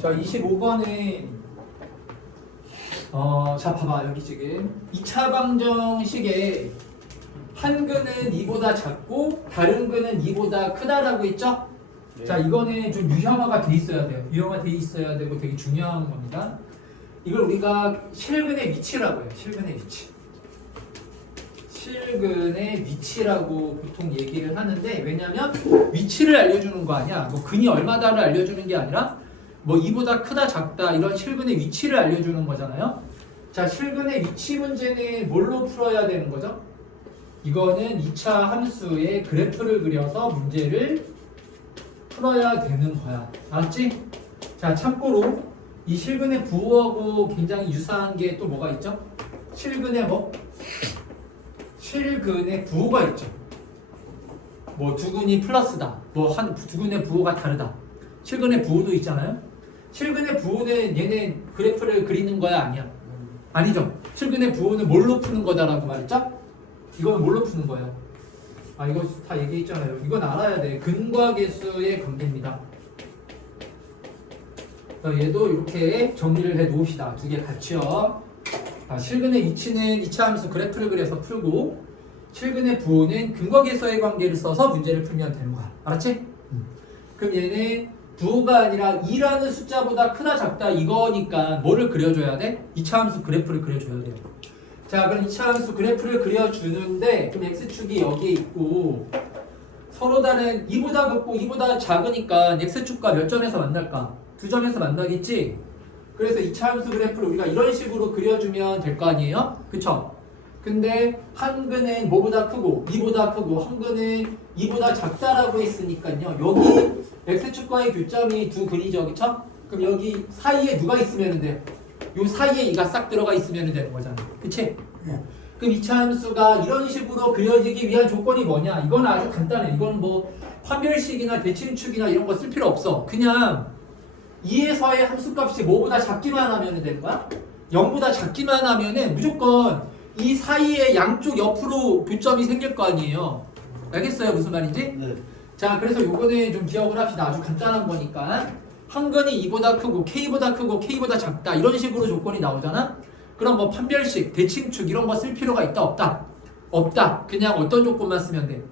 자, 25번에 자 봐봐 여기 지금 2차 방정식에 한 근은 2보다 작고 다른 근은 2보다 크다라고 했죠? 네. 자 이거는 좀 유형화가 돼 있어야 돼요. 유형화 돼 있어야 되고 되게 중요한 겁니다. 이걸 우리가 실근의 위치라고 해요. 실근의 위치. 실근의 위치라고 보통 얘기를 하는데 왜냐면 위치를 알려주는 거 아니야. 뭐 근이 얼마다를 알려주는 게 아니라 뭐 2보다 크다 작다 이런 실근의 위치를 알려주는 거잖아요. 자 실근의 위치 문제는 뭘로 풀어야 되는 거죠? 이거는 2차 함수의 그래프를 그려서 문제를 풀어야 되는 거야. 알았지? 자 참고로 이 실근의 부호하고 굉장히 유사한 게 또 뭐가 있죠? 실근의 뭐? 실근의 부호가 있죠. 뭐 두근이 플러스다. 뭐 한 두근의 부호가 다르다. 실근의 부호도 있잖아요. 실근의 부호는 얘네 그래프를 그리는 거야 아니야? 아니죠. 실근의 부호는 뭘로 푸는 거다라고 말했죠? 이거는 뭘로 푸는 거예요? 아 이거 다 얘기했잖아요. 이건 알아야 돼. 근과 계수의 관계입니다. 얘도 이렇게 정리를 해 놓읍시다. 두 개 같이요. 실근의 위치는 2차 함수 그래프를 그려서 풀고 실근의 부호는 근과 계수의 관계를 써서 문제를 풀면 되는 거야. 알았지? 그럼 얘는 부호가 아니라 2라는 숫자보다 크다 작다 이거니까 뭐를 그려줘야 돼? 2차 함수 그래프를 그려줘야 돼요. 자 그럼 2차 함수 그래프를 그려주는데 그럼 x축이 여기에 있고 서로 다른 2보다 같고 2보다 작으니까 x축과 몇 점에서 만날까? 2점에서 만나겠지? 그래서 2차 함수 그래프를 우리가 이런 식으로 그려주면 될 거 아니에요? 그쵸? 근데 한 근은 뭐보다 크고 2보다 크고 한 근은 2보다 작다라고 했으니까요. 여기 x축과의 교점이 두 근이죠. 그쵸? 그럼 여기 사이에 누가 있으면 돼? 요 사이에 2가 싹 들어가 있으면 되는 거잖아. 그치? 그럼 2차 함수가 이런 식으로 그려지기 위한 조건이 뭐냐? 이건 아주 간단해. 이건 뭐 판별식이나 대칭축이나 이런 거 쓸 필요 없어. 그냥 2에서의 함수값이 뭐보다 작기만 하면 되는 거야? 0보다 작기만 하면은 무조건 이 사이에 양쪽 옆으로 교점이 생길 거 아니에요. 알겠어요? 무슨 말인지? 네. 자, 그래서 요거는 좀 기억을 합시다. 아주 간단한 거니까. 한 근이 2보다 크고 K보다 크고 K보다 작다. 이런 식으로 조건이 나오잖아? 그럼 뭐 판별식, 대칭축 이런 거 쓸 필요가 있다? 없다? 없다. 그냥 어떤 조건만 쓰면 돼?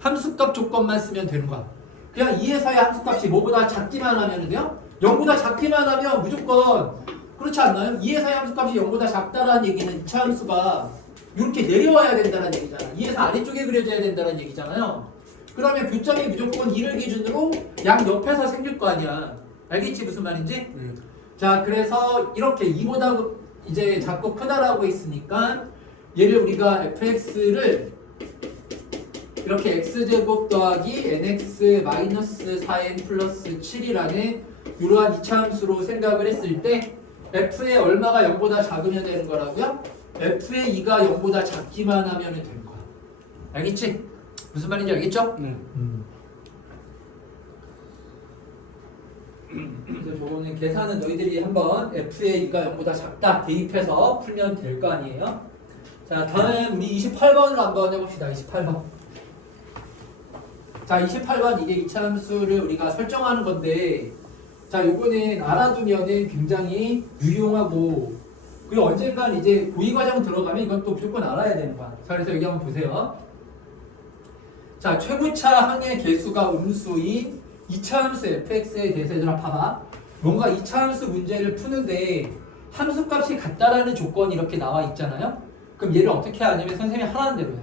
함수값 조건만 쓰면 되는 거야. 그냥 2에서의 함수값이 뭐보다 작기만 하면 돼요? 0보다 작기만 하면 무조건 그렇지 않나요? 2에서의 함수값이 0보다 작다라는 얘기는 2차 함수가 이렇게 내려와야 된다는 얘기잖아. 2에서 아래쪽에 그려져야 된다는 얘기잖아요. 그러면 교점이 무조건 2를 기준으로 양 옆에서 생길 거 아니야. 알겠지 무슨 말인지? 자 그래서 이렇게 2보다 이제 작고 크다라고 했으니까 얘를 우리가 fx를 이렇게 x제곱 더하기 nx 마이너스 4n 플러스 7이라는 이러한 2차 함수로 생각을 했을 때 f의 얼마가 0보다 작으면 되는 거라고요? f의 2가 0보다 작기만 하면 되는 거야. 알겠지? 무슨 말인지 알겠죠? 네. 그래서 저거는 계산은 너희들이 한번 f의 2가 0보다 작다 대입해서 풀면 될 거 아니에요? 자 다음 우리 28번으로 한번 해봅시다. 28번. 자 28번 이게 2차 함수를 우리가 설정하는 건데 자 요거는 알아두면은 굉장히 유용하고 그리고 언젠간 이제 고위과정 들어가면 이건 또 무조건 알아야 되는 거야. 자 그래서 여기 한번 보세요. 자 최고차 항의 개수가 음수인 2차 함수 fx에 대해서 얘들아 봐봐. 뭔가 2차 함수 문제를 푸는데 함수값이 같다라는 조건이 이렇게 나와 있잖아요. 그럼 얘를 어떻게 하냐면 선생님이 하라는 대로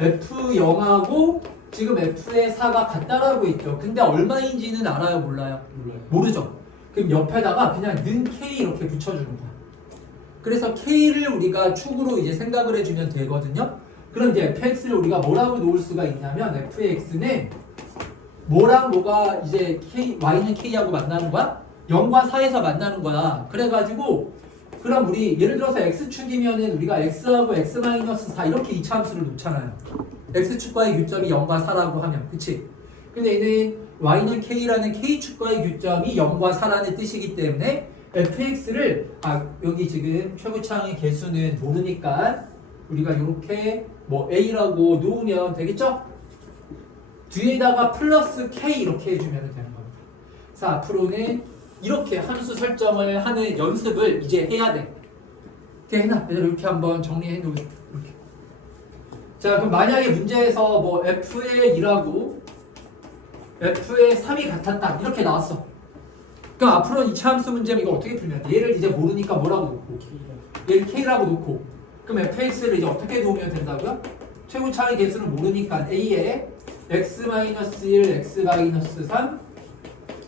해. f0하고 지금 f의 4가 같다라고 있죠. 근데 얼마인지는 알아요? 몰라요? 몰라요. 모르죠. 그럼 옆에다가 그냥 는 k 이렇게 붙여주는 거야. 그래서 k를 우리가 축으로 이제 생각을 해주면 되거든요. 그럼 이제 fx를 우리가 뭐라고 놓을 수가 있냐면 fx는 뭐랑 뭐가 이제 y는 k하고 만나는 거야? 0과 4에서 만나는 거야. 그래가지고 그럼 우리 예를 들어서 x축이면은 우리가 x하고 x-4 이렇게 2차 함수를 놓잖아요. x축과의 교점이 0과 4라고 하면 그치? 근데 얘는 y는 k라는 k축과의 교점이 0과 4라는 뜻이기 때문에 fx를 여기 지금 최고차항의 개수는 모르니까 우리가 이렇게 뭐 a라고 놓으면 되겠죠? 뒤에다가 플러스 k 이렇게 해주면 되는 겁니다. 그래서 앞으로는 이렇게 함수 설정을 하는 연습을 이제 해야 돼. 이렇게 해놔. 이렇게 한번 정리해 놓을게. 이렇게. 자, 그럼 만약에 문제에서 뭐 f의 2라고 f의 3이 같았다 이렇게 나왔어. 그럼 앞으로 2차 함수 문제는 이거 어떻게 풀면 돼? 얘를 이제 모르니까 뭐라고 놓고 얘를 k라고 놓고 그럼 fx를 이제 어떻게 놓으면 된다고요? 최고차의 개수를 모르니까 a에 x-1, x-3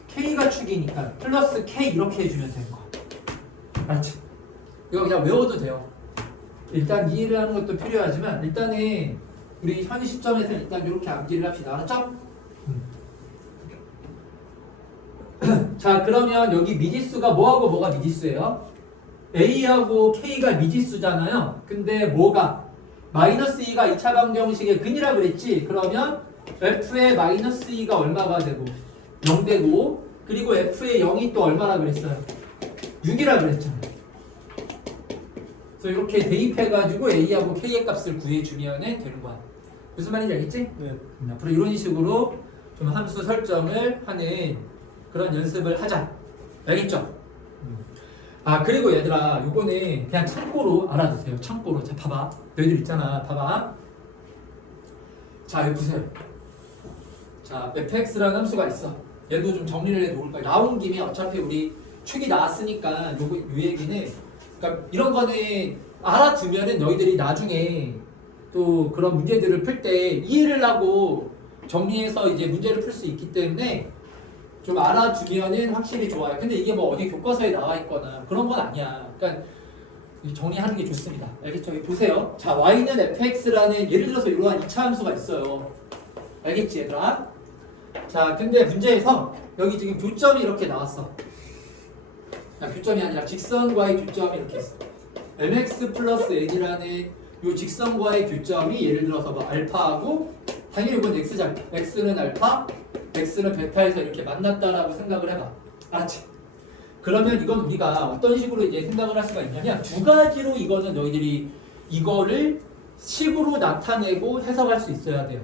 k가 축이니까 플러스 k 이렇게 해주면 되는 거야. 알았지? 이거 그냥 외워도 돼요. 일단 이해를 하는 것도 필요하지만 일단은 우리 현 시점에서 일단 이렇게 암기를 합시다. 알았죠? 자, 그러면 여기 미지수가 뭐하고 뭐가 미지수예요? a하고 k가 미지수잖아요. 근데 뭐가? 마이너스 2가 2차 방정식의 근이라 그랬지? 그러면 f의 마이너스 2가 얼마가 되고 0 되고 그리고 f의 0이 또 얼마라 그랬어요? 6이라 그랬잖아요. 그래서 이렇게 대입해가지고 a하고 k의 값을 구해주면 되는 거야. 무슨 말인지 알겠지? 네. 앞으로 이런 식으로 좀 함수 설정을 하는 그런 연습을 하자. 알겠죠? 아, 그리고 얘들아, 요거는 그냥 참고로 알아두세요. 참고로. 자, 봐봐. 너희들 있잖아. 봐봐. 자, 여기 보세요. 자, fx라는 함수가 있어. 얘도 좀 정리를 해 놓을 거야. 나온 김에 어차피 우리 축이 나왔으니까 요 얘기는, 그러니까 이런 거는 알아두면은 너희들이 나중에 또 그런 문제들을 풀 때 이해를 하고 정리해서 이제 문제를 풀 수 있기 때문에 좀 알아두면은 확실히 좋아요. 근데 이게 뭐 어디 교과서에 나와 있거나 그런 건 아니야. 그러니까 정리하는 게 좋습니다. 알겠죠? 여기 보세요. 자, y는 fx라는 예를 들어서 이러한 2차 함수가 있어요. 알겠지, 얘들아? 자, 근데 문제에서 여기 지금 교점이 이렇게 나왔어. 교점이 아니라 직선과의 교점이 이렇게 있어. mx 플러스 n이라는 이 직선과의 교점이 예를 들어서 뭐 알파하고 당연히 이건 x잖아. x는 알파, x는 베타에서 이렇게 만났다라고 생각을 해봐. 알았지? 그러면 이건 우리가 어떤 식으로 이제 생각을 할 수가 있냐면 두 가지로 이거는 너희들이 이거를 식으로 나타내고 해석할 수 있어야 돼요.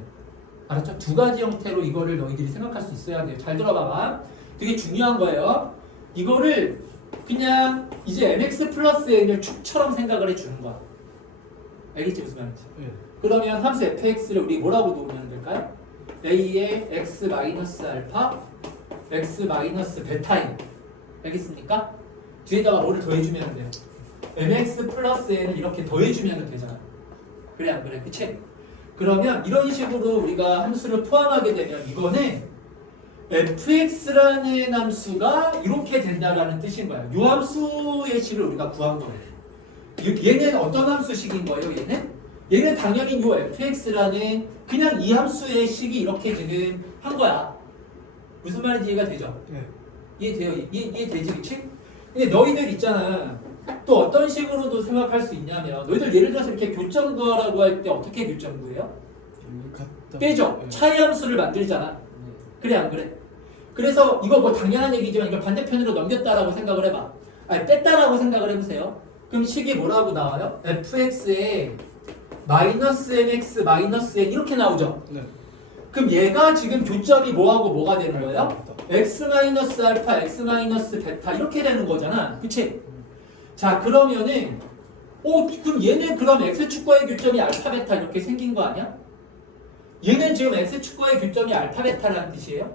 알았죠? 두 가지 형태로 이거를 너희들이 생각할 수 있어야 돼요. 잘 들어봐봐. 되게 중요한 거예요. 이거를 그냥 이제 mx 플러스 n을 축처럼 생각을 해주는 거야. 알겠지? 무슨 말인지? 네. 그러면 함수 fx를 우리 뭐라고 놓으면 될까요? a의 x 마이너스 알파, x 마이너스 베타인. 알겠습니까? 뒤에다가 뭐를 더해주면 돼요? mx 플러스 n을 이렇게 더해주면 되잖아. 그래 안 그래? 그치? 그러면 이런 식으로 우리가 함수를 포함하게 되면 이거는 fx라는 함수가 이렇게 된다라는 뜻인 거야. 이 함수의 식을 우리가 구한 거예요. 얘는 어떤 함수식인 거예요? 얘는 당연히 이 fx라는 그냥 이 함수의 식이 이렇게 지금 한 거야. 무슨 말인지 이해가 되죠? 네. 이해돼요? 이해되지, 그치? 근데 너희들 있잖아. 또 어떤 식으로도 생각할 수 있냐면 너희들 예를 들어서 이렇게 교점 구하라고 할 때 어떻게 교점 구해요? 빼죠? 네. 차이 함수를 만들잖아. 그래 안 그래? 그래서 이거 뭐 당연한 얘기지만 이걸 반대편으로 넘겼다라고 생각을 해봐. 아니 뺐다라고 생각을 해보세요. 그럼 식이 뭐라고 나와요? fx에 마이너스 mx 마이너스 n 이렇게 나오죠? 네. 그럼 얘가 지금 교점이 뭐하고 뭐가 되는 거예요? x 마이너스 알파, x 마이너스 베타 이렇게 되는 거잖아. 그치? 자, 그러면은 그럼 얘는 그럼 x축과의 교점이 알파 베타 이렇게 생긴 거 아니야? 얘는 지금 x축과의 교점이 알파 베타라는 뜻이에요?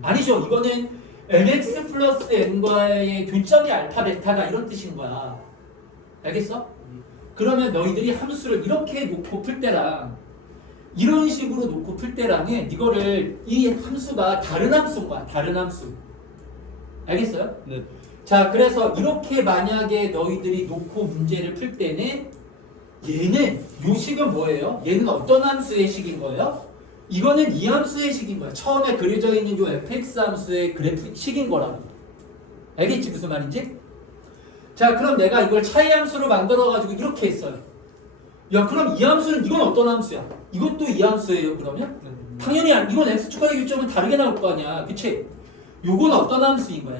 아니죠. 이거는 mx 플러스 n과의 교점이 알파 베타가 이런 뜻인 거야. 알겠어? 그러면 너희들이 함수를 이렇게 놓고 풀 때랑 이런 식으로 놓고 풀 때랑은 이거를 이 함수가 다른 함수인 거야. 다른 함수. 알겠어요? 네. 자, 그래서 이렇게 만약에 너희들이 놓고 문제를 풀 때는 얘는 요 식은 뭐예요? 얘는 어떤 함수의 식인 거예요? 이거는 이 함수의 식인 거야. 처음에 그려져 있는 요 fx 함수의 그래프 식인 거라고. 알겠지? 무슨 말인지? 자, 그럼 내가 이걸 차이 함수로 만들어가지고 이렇게 했어요. 야, 그럼 이 함수는 이건 어떤 함수야? 이것도 이 함수예요, 그러면? 당연히 이건 x축과의 교점은 다르게 나올 거 아니야. 그치? 요건 어떤 함수인 거야,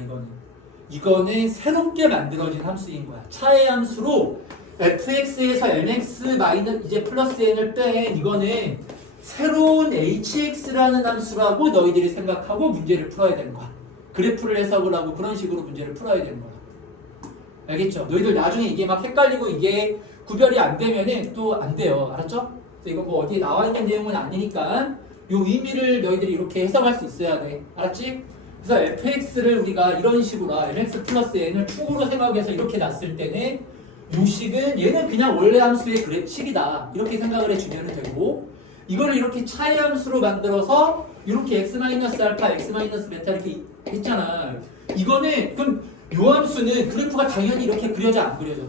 이거는 새롭게 만들어진 함수인 거야. 차의 함수로 fx에서 mx 마이너스 이제 플러스 n을 뺀 이거는 새로운 hx라는 함수라고 너희들이 생각하고 문제를 풀어야 되는 거야. 그래프를 해석을 하고 그런 식으로 문제를 풀어야 되는 거야. 알겠죠? 너희들 나중에 이게 막 헷갈리고 이게 구별이 안 되면은 또 안 돼요. 알았죠? 그래서 이거 뭐 어디에 나와 있는 내용은 아니니까 요 의미를 너희들이 이렇게 해석할 수 있어야 돼. 알았지? 그래서 fx를 우리가 이런 식으로 mx 플러스 n을 축으로 생각해서 이렇게 놨을 때는 요 식은 얘는 그냥 원래 함수의 그래프식이다. 이렇게 생각을 해주면 되고 이거를 이렇게 차이 함수로 만들어서 이렇게 x-알파, x-베타 이렇게 했잖아. 이거는 그럼 요 함수는 그래프가 당연히 이렇게 그려져 안 그려져?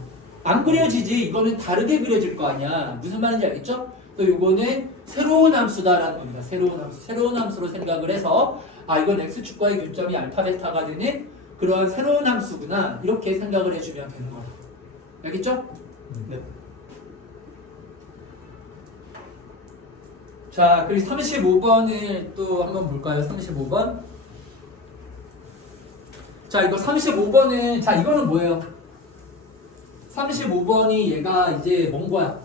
안 그려지지. 이거는 다르게 그려질 거 아니야. 무슨 말인지 알겠죠? 또 요거는 새로운 함수다라는 겁니다. 새로운 함수. 새로운 함수로 생각을 해서 아 이건 x축과의 교점이 알파 베타가 되는 그런 새로운 함수구나. 이렇게 생각을 해주면 되는 거야. 알겠죠? 네. 자, 그리고 35번을 또 한번 볼까요? 35번. 자, 이거 35번은 자, 이거는 뭐예요? 35번이 얘가 이제 뭔 거야?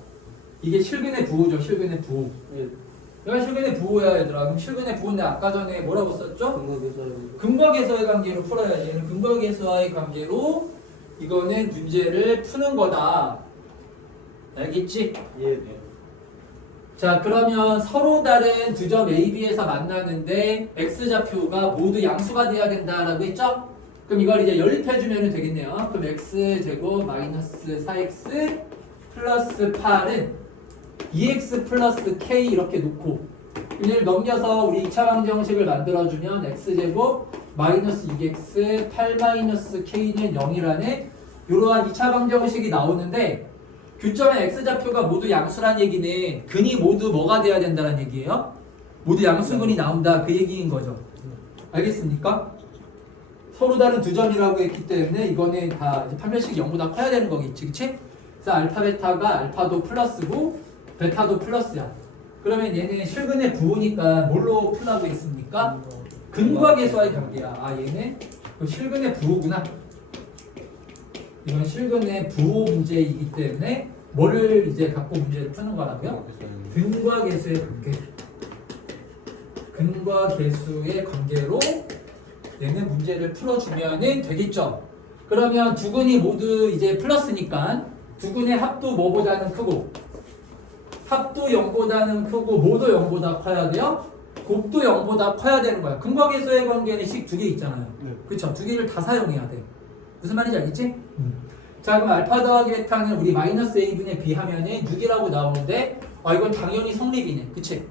이게 실근의 부호죠. 실근의 부호. 예. 얘가 실근의 부호야, 얘들아. 그럼 실근의 부호인데 아까 전에 뭐라고 썼죠? 근거계수의 근거계수의 관계로 풀어야지. 얘는 근거계수와의 관계로 이거는 문제를 푸는 거다. 알겠지? 예. 자, 그러면 서로 다른 두 점 A, B에서 만나는데 X좌표가 모두 양수가 돼야 된다라고 했죠? 그럼 이걸 이제 연립해주면 되겠네요. 그럼 X제곱 마이너스 4X 플러스 8은 2X 플러스 K 이렇게 놓고 얘를 넘겨서 우리 2차 방정식을 만들어주면 X제곱 마이너스 2X 8 마이너스 K는 0이라는 이러한 2차 방정식이 나오는데 교점의 x좌표가 모두 양수란 얘기는 근이 모두 뭐가 돼야 된다는 얘기예요? 모두 양수근이 나온다 그 얘기인 거죠. 알겠습니까? 서로 다른 두 점이라고 했기 때문에 이거는 다 이제 판별식이 0보다 커야 되는 거겠지, 그치? 그래서 알파 베타가 알파도 플러스고 베타도 플러스야. 그러면 얘는 실근의 부호니까 뭘로 풀라고 했습니까? 근과 계수와의 관계야. 아 얘는 실근의 부호구나. 이건 실근의 부호 문제이기 때문에 뭐를 이제 갖고 문제를 푸는 거라고요? 근과 계수의 관계. 근과 계수의 관계로 얘는 문제를 풀어주면은 되겠죠. 그러면 두 근이 모두 이제 플러스니까 두 근의 합도 뭐보다는 크고 합도 0보다는 크고 모두 0보다 커야 돼요. 곱도 0보다 커야 되는 거야. 근과 계수의 관계는 식 두 개 있잖아요. 네. 그렇죠? 두 개를 다 사용해야 돼. 무슨 말인지 알겠지? 자, 그럼 알파 더하기 베타는 우리 마이너스 a분의 b 하면은 6이라고 나오는데 이건 당연히 성립이네. 그치?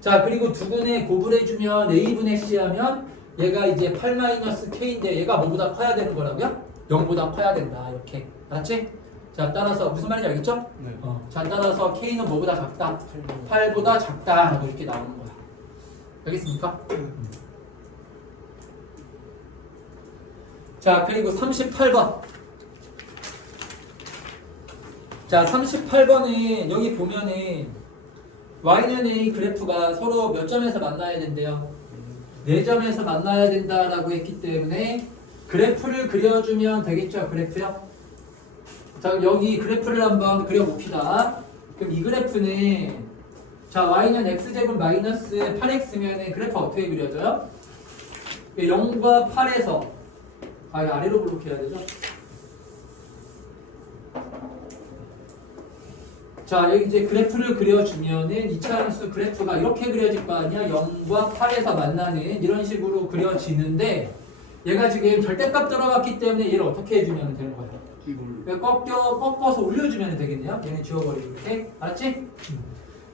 자, 그리고 두 분의 곱을 해주면 a분의 c 하면 얘가 이제 8 마이너스 k인데 얘가 뭐보다 커야 되는 거라고요? 0보다 커야 된다. 이렇게. 알았지? 자, 따라서 무슨 말인지 알겠죠? 네. 자, 따라서 k는 뭐보다 작다? 8보다 작다. 라고 이렇게 나오는 거야. 알겠습니까? 자, 그리고 38번. 자, 38번은 여기 보면은 y는 a 그래프가 서로 몇 점에서 만나야 된대요? 4점에서 만나야 된다라고 했기 때문에 그래프를 그려주면 되겠죠? 그래프요? 자, 그럼 여기 그래프를 한번 그려봅시다. 그럼 이 그래프는 자, y는 x제곱 마이너스 8x면은 그래프 어떻게 그려져요? 0과 8에서 이거 아래로 블록해야 되죠? 자, 여기 이제 그래프를 그려주면은 이차함수 그래프가 이렇게 그려질 거 아니야? 0과 8에서 만나는 이런 식으로 그려지는데 얘가 지금 절대값 들어갔기 때문에 얘를 어떻게 해주면 되는 거예요? 꺾어서 올려주면 되겠네요. 얘는 지워버리고 이렇게. 알았지?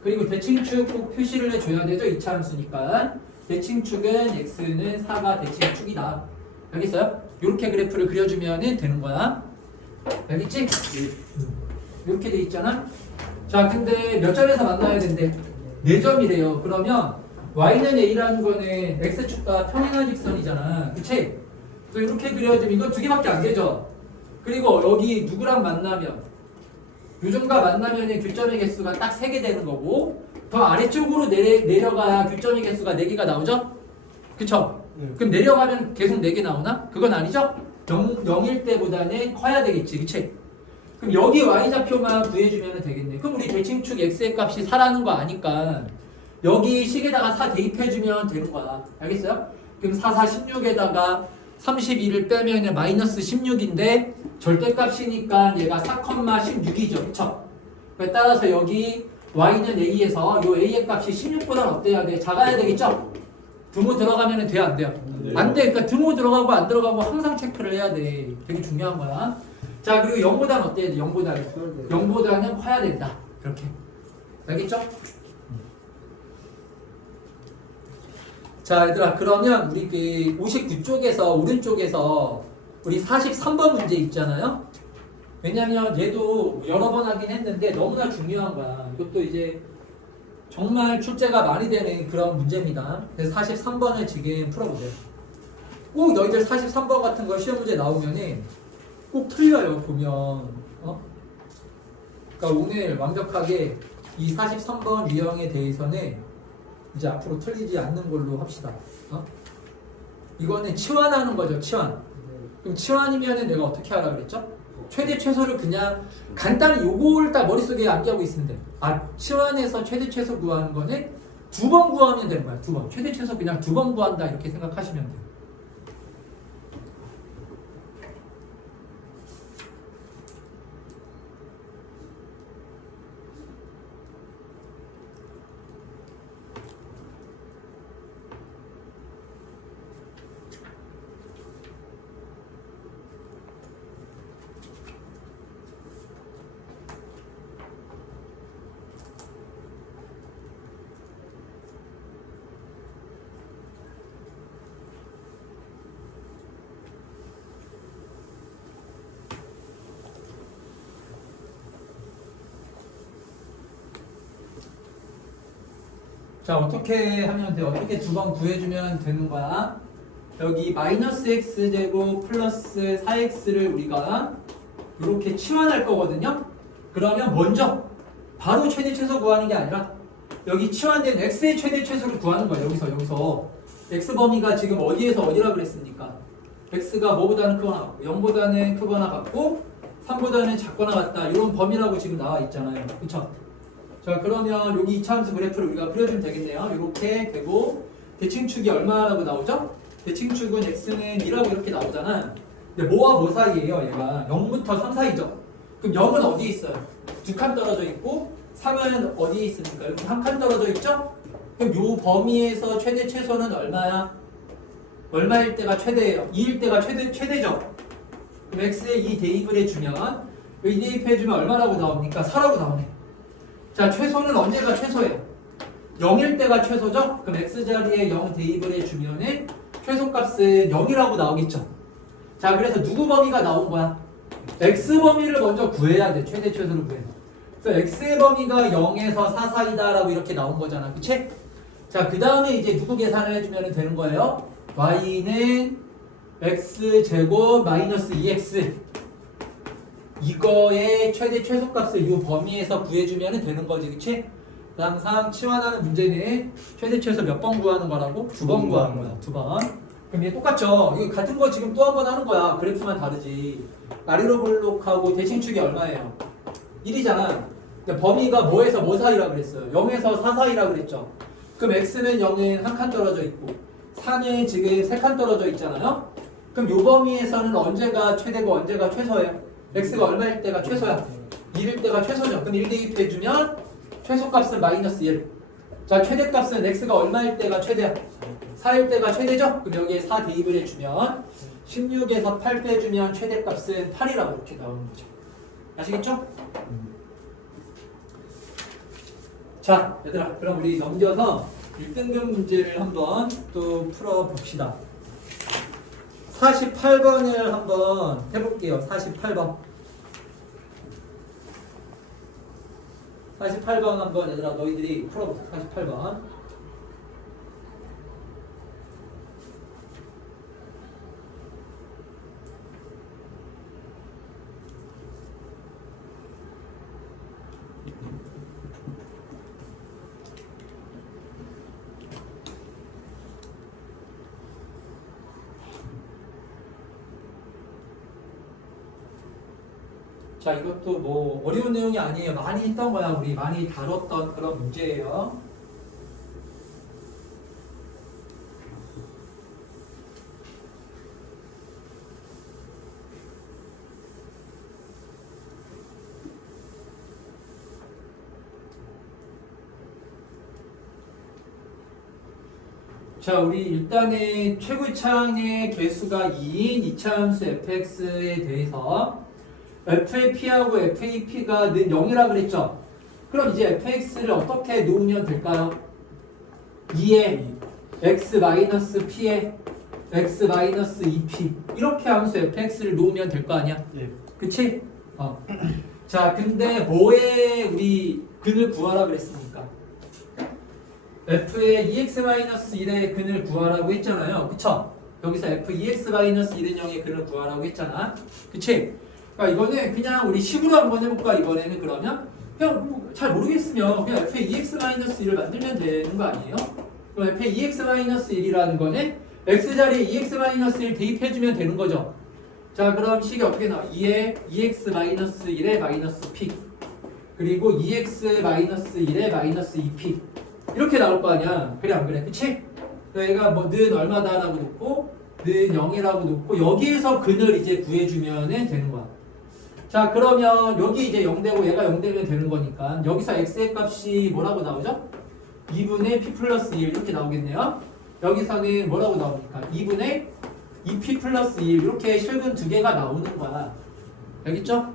그리고 대칭축 꼭 표시를 해줘야 되죠? 이차함수니까. 대칭축은 x는 4가 대칭축이다. 알겠어요? 이렇게 그래프를 그려주면 되는 거야. 알겠지? 이렇게 돼 있잖아. 자, 근데 몇 점에서 만나야 된대? 4점이래요. 그러면 y는 a라는 거는 x축과 평행한 직선이잖아. 그치? 그래서 이렇게 그려주면 이거 두 개밖에 안 되죠? 그리고 여기 누구랑 만나면 요점과 만나면 교점의 개수가 딱 3개 되는 거고 더 아래쪽으로 내려가야 교점의 개수가 4개가 나오죠? 그쵸? 네. 그럼 내려가면 계속 4개 나오나? 그건 아니죠? 0일 때보다는 커야 되겠지. 그치? 그럼 여기 y좌표만 구해주면 되겠네. 그럼 우리 대칭축 x의 값이 4라는 거 아니까 여기 식에다가 4 대입해주면 되는 거야. 알겠어요? 그럼 4, 4, 16에다가 32를 빼면 마이너스 16인데 절대값이니까 얘가 4,16이죠. 그쵸? 따라서 여기 y는 a에서 요 a의 값이 16보다 어때야 돼? 작아야 되겠죠? 등호 들어가면 돼요? 안 돼요? 안 돼. 그러니까 등호 들어가고 안 들어가고 항상 체크를 해야 돼. 되게 중요한 거야. 자, 그리고 0보다는 어때야 돼? 0보다는 0보다는 커야 된다. 이렇게. 알겠죠? 자, 얘들아, 그러면 우리 그 59쪽에서 오른쪽에서 우리 43번 문제 있잖아요. 왜냐면 얘도 여러 번 하긴 했는데 너무나 중요한 거야. 이것도 이제 정말 출제가 많이 되는 그런 문제입니다. 그래서 43번을 지금 풀어보세요. 꼭 너희들 43번 같은 거 시험 문제 나오면은 꼭 틀려요, 보면. 그러니까 오늘 완벽하게 이 43번 유형에 대해서는 이제 앞으로 틀리지 않는 걸로 합시다. 이거는 치환하는 거죠, 치환. 그럼 치환이면은 내가 어떻게 하라 그랬죠? 최대 최소를 그냥 간단히 요걸 딱 머릿속에 암기하고 있으면 돼. 치환해서 최대 최소 구하는 거는 2번 구하면 되는 거야. 2번. 최대 최소 그냥 2번 구한다 이렇게 생각하시면 돼. 자, 어떻게 하면 돼? 어떻게 2번 구해주면 되는 거야? 여기 마이너스 x제곱 플러스 4x를 우리가 이렇게 치환할 거거든요? 그러면 먼저 바로 최대 최소 구하는 게 아니라 여기 치환된 x의 최대 최소를 구하는 거예요. 여기서 x 범위가 지금 어디에서 어디라 그랬습니까? x가 뭐보다는 크거나 같고 0보다는 크거나 같고 3보다는 작거나 같다. 이런 범위라고 지금 나와 있잖아요. 그쵸? 자, 그러면 여기 이차함수 그래프를 우리가 그려주면 되겠네요. 이렇게 되고 대칭축이 얼마라고 나오죠? 대칭축은 x는 2라고 이렇게 나오잖아. 근데 뭐와 뭐 사이예요? 얘가 0부터 3 사이죠. 그럼 0은 어디에 있어요? 2칸 떨어져 있고 3은 어디에 있습니까? 이렇게 1칸 떨어져 있죠? 그럼 요 범위에서 최대 최소는 얼마야? 얼마일 때가 최대예요? 2일 때가 최대죠? 그럼 x에 2 대입을 해주면 여기 대입해주면 얼마라고 나옵니까? 4라고 나오네. 자, 최소는 언제가 최소예요? 0일 때가 최소죠? 그럼 x자리에 0 대입을 해주면은 최소값은 0이라고 나오겠죠? 자, 그래서 누구 범위가 나온 거야? x 범위를 먼저 구해야 돼. 최대 최소를 구해. 그래서 x의 범위가 0에서 4 사이다 라고 이렇게 나온 거잖아. 그치? 자, 그 다음에 이제 누구 계산을 해주면 되는 거예요? y는 x제곱 마이너스 2x 이거의 최대 최소값을 이 범위에서 구해주면 되는 거지. 그치? 항상 치환하는 문제는 최대 최소 몇 번 구하는 거라고? 2번 구하는 거야. 2번. 그럼 얘 똑같죠? 이거 같은 거 지금 또 한 번 하는 거야. 그래프만 다르지. 아래로 볼록하고 대칭축이 얼마예요? 1이잖아. 근데 범위가 뭐에서 뭐 사이라 그랬어요? 0에서 4 사이라 그랬죠? 그럼 x는 0은 한 칸 떨어져 있고 4는 지금 3칸 떨어져 있잖아요? 그럼 요 범위에서는 언제가 최대고 언제가 최소예요? x가 얼마일 때가 최소야? 1일 때가 최소죠. 그럼 1 대입해주면 최소값은 마이너스 1. 자, 최대값은 x가 얼마일 때가 최대야? 4일 때가 최대죠? 그럼 여기에 4 대입을 해주면 16에서 8 빼주면 최대값은 8이라고 이렇게 나오는 거죠. 아시겠죠? 자, 얘들아, 그럼 우리 넘겨서 1등급 문제를 한번 또 풀어봅시다. 48번을 한번 해볼게요. 48번. 48번 한번 얘들아 너희들이 풀어보세요. 48번. 자, 이것도 뭐 어려운 내용이 아니에요. 많이 했던 거야. 우리 많이 다뤘던 그런 문제예요. 자, 우리 일단은 최고차항의 개수가 2인 이차함수 fx에 대해서 fap하고 fap가 는 0이라 그랬죠? 그럼 이제 fx를 어떻게 놓으면 될까요? 2에 x-p에 x-2p 이렇게 함수 fx를 놓으면 될 거 아니야? 네. 그치? 자, 근데 뭐에 우리 근을 구하라 그랬습니까? f의 2x-1의 근을 구하라고 했잖아요. 그쵸? 여기서 f 2x-1은 0의 근을 구하라고 했잖아. 그치? 그러니까 이거는 그냥 우리 식으로 한번 해볼까 이번에는. 그러면 그냥 뭐 잘 모르겠으면 그냥 f의 2x-1을 만들면 되는 거 아니에요? 그럼 f의 2x-1이라는 거는 x자리에 2x-1 대입해주면 되는 거죠. 자, 그럼 식이 어떻게 나와? 2에 2x-1의 마이너스 p 그리고 2x-1의 마이너스 2p 이렇게 나올 거 아니야. 그래 안 그래? 그치? 얘가 뭐 는 얼마다라고 놓고 는 0이라고 놓고 여기에서 근을 이제 구해주면 되는 거야. 자, 그러면 여기 이제 0 되고 얘가 0 되면 되는 거니까 여기서 x의 값이 뭐라고 나오죠? 2분의 p 플러스 1 이렇게 나오겠네요. 여기서는 뭐라고 나옵니까? 2분의 2p 플러스 1 이렇게 실근 두 개가 나오는 거야. 알겠죠?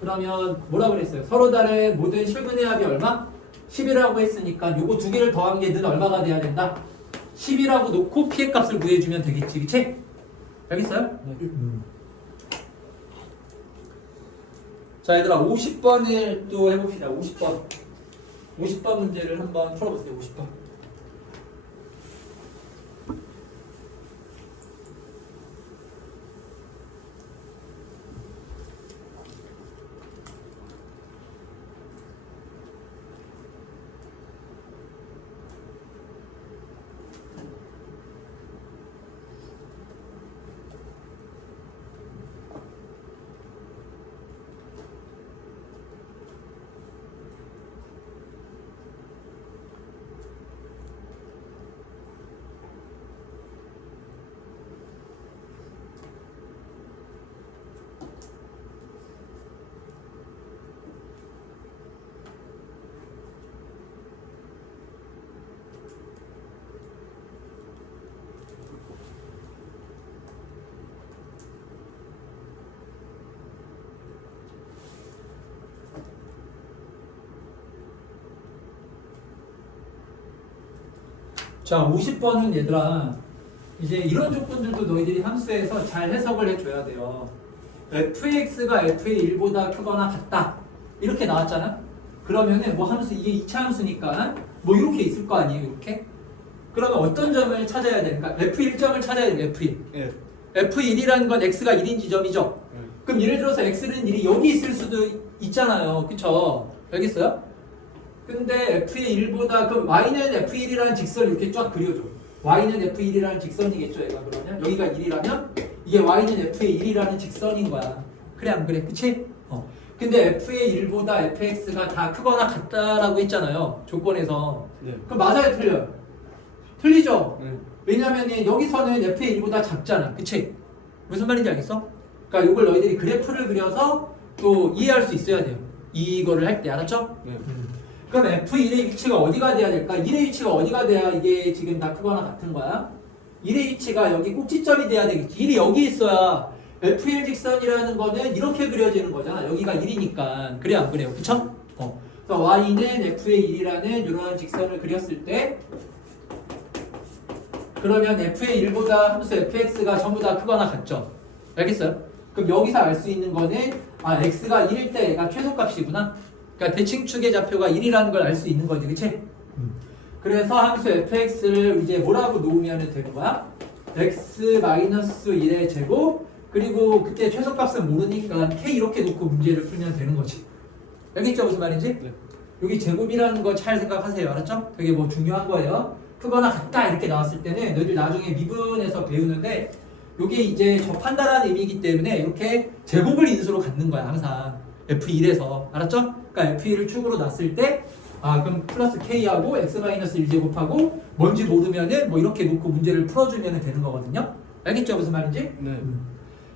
그러면 뭐라 그랬어요? 서로 다른 모든 실근의 합이 얼마? 10이라고 했으니까 요거 두 개를 더한 게 는 얼마가 돼야 된다? 10이라고 놓고 p의 값을 구해주면 되겠지. 그치? 알겠어요? 네. 자, 얘들아 50번을 또 해봅시다. 50번 문제를 한번 풀어보세요. 50번. 자, 50번은 얘들아 이제 이런 조건들도 너희들이 함수에서 잘 해석을 해줘야 돼요. fx가 f의 1보다 크거나 같다 이렇게 나왔잖아. 그러면은 뭐 함수 이게 2차 함수니까 뭐 이렇게 있을 거 아니에요. 이렇게. 그러면 어떤 점을 찾아야 되는가? f1점을 찾아야 돼요. f1. 네. f1이라는 건 x가 1인 지점이죠. 네. 그럼 예를 들어서 x는 1이 여기 있을 수도 있잖아요. 그쵸? 알겠어요? 근데 f의 1보다 그럼 y는 f1이라는 직선을 이렇게 쫙 그려줘. y는 f1이라는 직선이겠죠. 얘가 그러면 여기가 1이라면 이게 y는 f의 1이라는 직선인 거야. 그래 안 그래? 그치? 근데 f의 1보다 fx가 다 크거나 같다라고 했잖아요. 조건에서. 네. 그럼 맞아요? 틀려요? 틀리죠? 네. 왜냐면 여기서는 f의 1보다 작잖아. 그치? 무슨 말인지 알겠어? 그러니까 이걸 너희들이 그래프를 그려서 또 이해할 수 있어야 돼요. 이거를 할 때. 알았죠? 네. 그럼 f1의 위치가 어디가 돼야 될까? 1의 위치가 어디가 돼야 이게 지금 다 크거나 같은 거야? 1의 위치가 여기 꼭지점이 돼야 되겠지. 1이 여기 있어야 f1 직선이라는 거는 이렇게 그려지는 거잖아. 여기가 1이니까. 그래 안 그래요? 그쵸? 그래서 y는 f의 1이라는 이런 직선을 그렸을 때 그러면 f의 1보다 함수 fx가 전부 다 크거나 같죠? 알겠어요? 그럼 여기서 알 수 있는 거는 x가 1일 때 얘가 최소값이구나. 그러니까 대칭축의 좌표가 1이라는 걸 알 수 있는 거지. 그치? 그래서 함수 fx를 이제 뭐라고 놓으면 되는 거야? x-1의 제곱 그리고 그때 최소값은 모르니까 k 이렇게 놓고 문제를 풀면 되는 거지. 알겠죠? 무슨 말인지? 네. 여기 제곱이라는 거 잘 생각하세요. 알았죠? 되게 뭐 중요한 거예요. 크거나 같다 이렇게 나왔을 때는 너희들 나중에 미분에서 배우는데 이게 이제 접한다라는 의미이기 때문에 이렇게 제곱을 인수로 갖는 거야. 항상 f1에서. 알았죠? 그러니까 f1을 축으로 놨을 때 그럼 플러스 k하고 x-1제곱하고 뭔지 모르면은 뭐 이렇게 놓고 문제를 풀어주면 되는 거거든요. 알겠죠? 무슨 말인지? 네.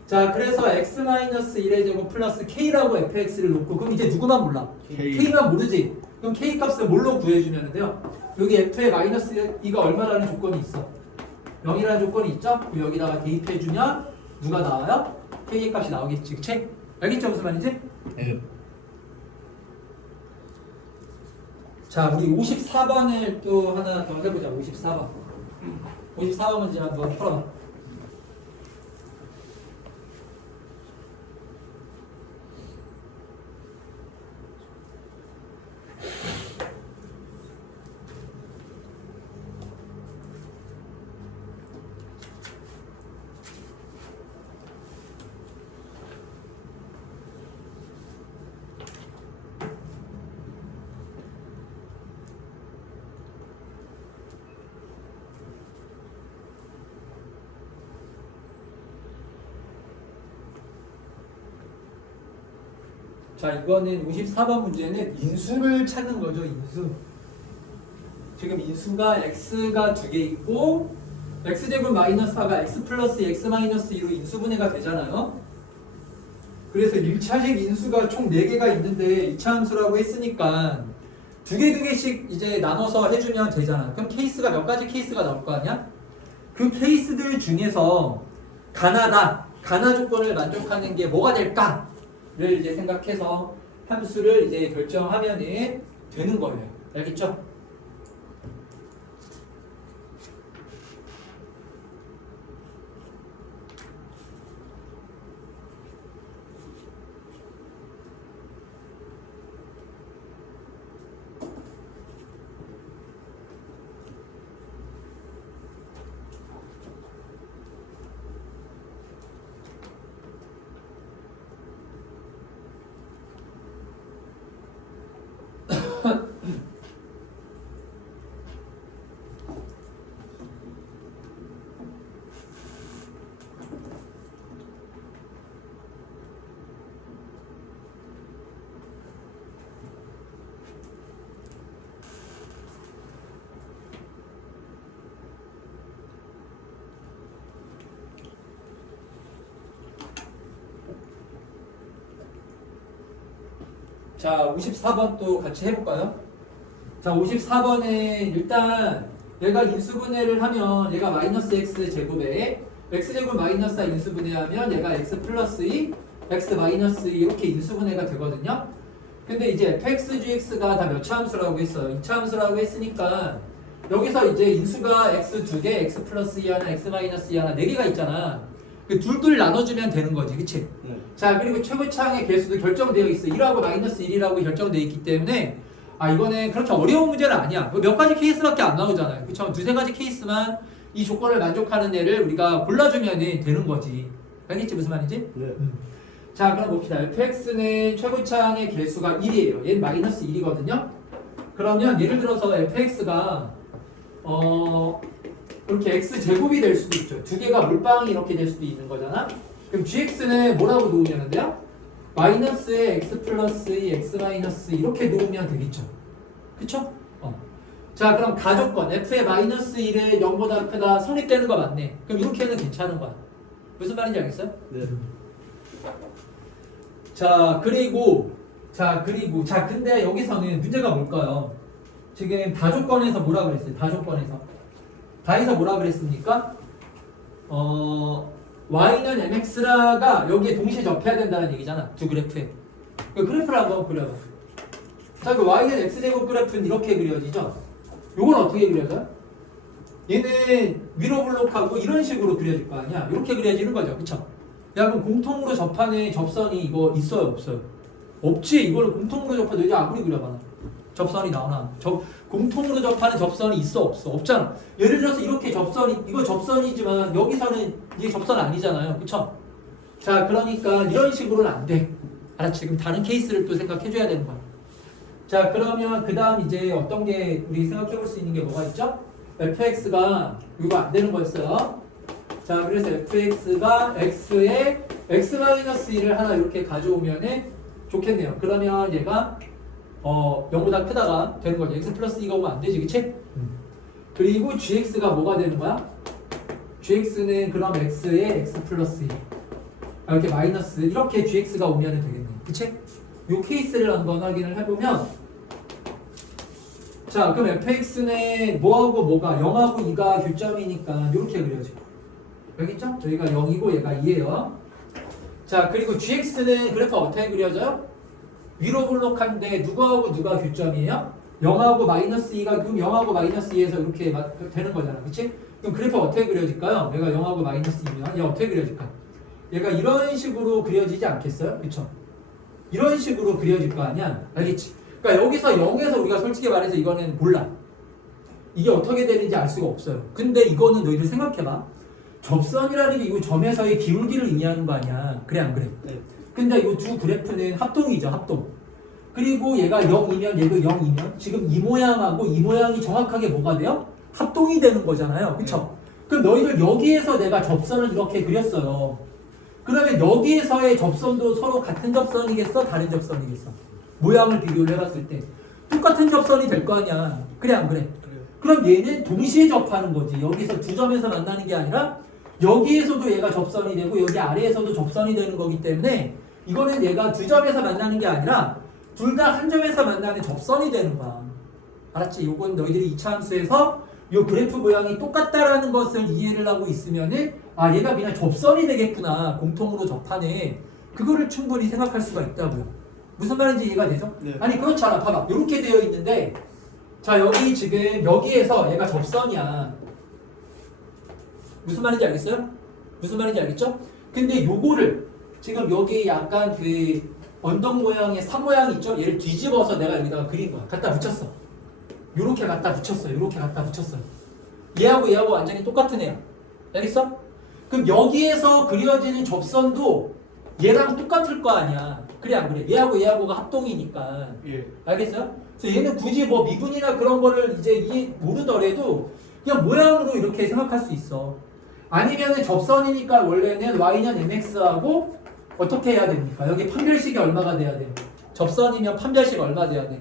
자, 그래서 x-1의 제곱 플러스 k라고 fx를 놓고 그럼 이제 누구만 몰라? K. k만 모르지? 그럼 k 값을 뭘로 구해주면 돼요? 여기 f의 마이너스 2가 얼마라는 조건이 있어? 0이라는 조건이 있죠? 그럼 여기다가 대입해주면 누가 나와요? K의 값이 나오겠지, 그치? 알겠죠? 무슨 말인지? 네. 자, 우리 54번을 또 하나 더 해보자. 54번. 54번 문제 한번 풀어봐. 자, 이거는 54번 문제는 인수를 찾는 거죠, 인수. 지금 인수가 x가 2개 있고 x제곱 마이너스 4가 x 플러스 x 마이너스 2로 인수분해가 되잖아요. 그래서 1차식 인수가 총 4개가 있는데 2차 함수라고 했으니까 2개씩 이제 나눠서 해주면 되잖아. 그럼 케이스가 몇 가지 케이스가 나올 거 아니야? 그 케이스들 중에서 가나 조건을 만족하는 게 뭐가 될까? 를 이제 생각해서 함수를 이제 결정하면은 되는 거예요. 알겠죠? 자, 54번 또 같이 해볼까요? 자, 54번에 일단 얘가 인수분해를 하면 얘가 마이너스 x 제곱에 x 제곱 마이너스 4 인수분해하면 얘가 x 플러스 2, x 마이너스 2 이렇게 인수분해가 되거든요. 근데 이제 fx, gx가 다 몇 차 함수라고 했어요? 2차 함수라고 했으니까 여기서 이제 인수가 x 2개, x 플러스 2 하나, x 마이너스 2 하나 4개가 있잖아. 그 둘둘 나눠주면 되는 거지, 그치? 네. 자, 그리고 최고차항의 개수도 결정되어 있어. 1하고 마이너스 1이라고 결정되어 있기 때문에 이거는 그렇게 어려운 문제는 아니야. 몇 가지 케이스밖에 안 나오잖아요. 그쵸? 두세 가지 케이스만 이 조건을 만족하는 애를 우리가 골라주면 되는 거지. 알겠지? 무슨 말인지? 네. 자, 그럼 봅시다. fx는 최고차항의 개수가 1이에요. 얘는 마이너스 1이거든요. 그러면 예를 들어서 fx가 이렇게 x제곱이 될 수도 있죠. 두 개가 몰빵이 이렇게 될 수도 있는 거잖아. 그럼 gx는 뭐라고 놓으면은데요? 마이너스에 x 플러스 2, x 마이너스 이렇게 놓으면 되겠죠. 그쵸? 자, 그럼 가조건 f의 마이너스 1에 0보다 크다 성립되는 거 맞네. 그럼 이렇게는 괜찮은 거야. 무슨 말인지 알겠어요? 네. 자, 근데 여기서는 문제가 뭘까요? 지금 다조건에서 뭐라 그랬어요? 다에서 뭐라 그랬습니까? y는 mx가 여기에 동시에 접해야 된다는 얘기잖아. 두 그래프에. 그 그래프를 한번 그려봐. 자, 그 y는 x제곱 그래프는 이렇게 그려지죠? 요건 어떻게 그려져요? 얘는 위로 블록하고 이런 식으로 그려질 거 아니야? 이렇게 그려지는 거죠. 그쵸? 야, 그럼 공통으로 접하는 접선이 이거 있어요? 없어요? 없지. 이거를 공통으로 접해도 이제 아무리 그려봐. 접선이 나오나? 공통으로 접하는 접선이 있어? 없어? 없잖아. 예를 들어서 이렇게 이거 접선이지만 여기서는 이게 접선 아니잖아요. 그쵸? 자, 그러니까 이런 식으로는 안 돼. 알았지? 그럼 다른 케이스를 또 생각해줘야 되는 거야. 자, 그러면 그 다음 이제 어떤 게 우리 생각해볼 수 있는 게 뭐가 있죠? fx가 이거 안 되는 거였어요. 자, 그래서 fx가 x에 x-1을 하나 이렇게 가져오면은 좋겠네요. 그러면 얘가 0보다 크다가 되는 거죠. x 플러스 2가 오면 안 되지, 그치? 그리고 gx가 뭐가 되는 거야? gx는 그럼 x에 x 플러스 2 이렇게 마이너스 이렇게 gx가 오면 되겠네, 그치? 요 케이스를 한번 확인을 해보면 자, 그럼 fx는 뭐하고 뭐가 0하고 2가 교점이니까 이렇게 그려져. 여기 있죠? 여기가 0이고 얘가 2예요. 자, 그리고 gx는 그래프 어떻게 그려져요? 위로 볼록한데 누구하고 누가 교점이에요? 0하고 마이너스 2가 그럼 0하고 마이너스 2에서 이렇게 되는 거잖아. 그치? 그럼 그래프 어떻게 그려질까요? 얘가 0하고 마이너스 2면 얘 어떻게 그려질까? 얘가 이런 식으로 그려지지 않겠어요? 그쵸? 이런 식으로 그려질 거 아니야? 알겠지? 그러니까 여기서 0에서 우리가 솔직히 말해서 이거는 몰라. 이게 어떻게 되는지 알 수가 없어요. 근데 이거는 너희들 생각해봐. 접선이라는 게 이 점에서의 기울기를 의미하는 거 아니야. 그래 안 그래? 네. 근데 이 두 그래프는 합동이죠. 합동. 그리고 얘가 0이면 얘도 0이면 지금 이 모양하고 이 모양이 정확하게 뭐가 돼요? 합동이 되는 거잖아요. 그쵸? 그럼 너희들 여기에서 내가 접선을 이렇게 그렸어요. 그러면 여기에서의 접선도 서로 같은 접선이겠어? 다른 접선이겠어? 모양을 비교를 해봤을 때 똑같은 접선이 될 거 아니야. 그래 안 그래? 그럼 얘는 동시에 접하는 거지. 여기서 두 점에서 만나는 게 아니라 여기에서도 얘가 접선이 되고 여기 아래에서도 접선이 되는 거기 때문에 이거는 얘가 두 점에서 만나는 게 아니라 둘 다 한 점에서 만나는 접선이 되는 거야. 알았지? 요건 너희들이 이차 함수에서 요 그래프 모양이 똑같다라는 것을 이해를 하고 있으면은 아 얘가 그냥 접선이 되겠구나. 공통으로 접하네. 그거를 충분히 생각할 수가 있다고요. 무슨 말인지 이해가 되죠? 네. 아니 그렇잖아. 봐봐. 이렇게 되어 있는데 자 여기 지금 여기에서 얘가 접선이야. 무슨 말인지 알겠어요? 무슨 말인지 알겠죠? 근데 요거를 지금 여기 약간 그 언덕 모양의 산 모양이 있죠? 얘를 뒤집어서 내가 여기다가 그린 거야. 갖다 붙였어. 요렇게 갖다 붙였어. 요렇게 갖다 붙였어. 얘하고 얘하고 완전히 똑같은 애야. 알겠어? 그럼 여기에서 그려지는 접선도 얘랑 똑같을 거 아니야. 그래 안 그래? 얘하고 얘하고가 합동이니까. 예. 알겠어요? 그래서 얘는 굳이 뭐 미분이나 그런 거를 이제 모르더라도 그냥 모양으로 이렇게 생각할 수 있어. 아니면은 접선이니까 원래는 y는 mx하고 어떻게 해야 됩니까? 여기 판별식이 얼마가 돼야 돼? 접선이면 판별식 얼마 돼야 돼?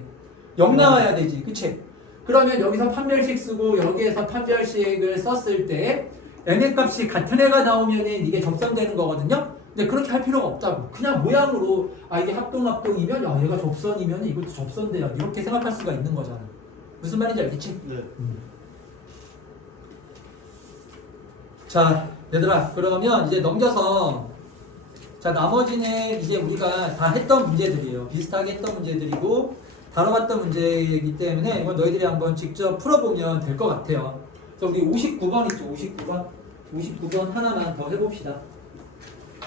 0 나와야 되지. 그치? 그러면 여기서 판별식 쓰고 여기에서 판별식을 썼을 때 n의 값이 같은 애가 나오면은 이게 접선되는 거거든요? 근데 그렇게 할 필요가 없다고. 그냥 모양으로 아 이게 합동이면 야 얘가 접선이면 이것도 접선돼야 이렇게 생각할 수가 있는 거잖아. 무슨 말인지 알겠지? 네. 자 얘들아 그러면 이제 넘겨서 자 나머지는 이제 우리가 다 했던 문제들이에요. 비슷하게 했던 문제들이고 다뤄봤던 문제이기 때문에 이건 너희들이 한번 직접 풀어보면 될 것 같아요. 그래서 우리 59번 있죠. 59번 하나만 더 해봅시다.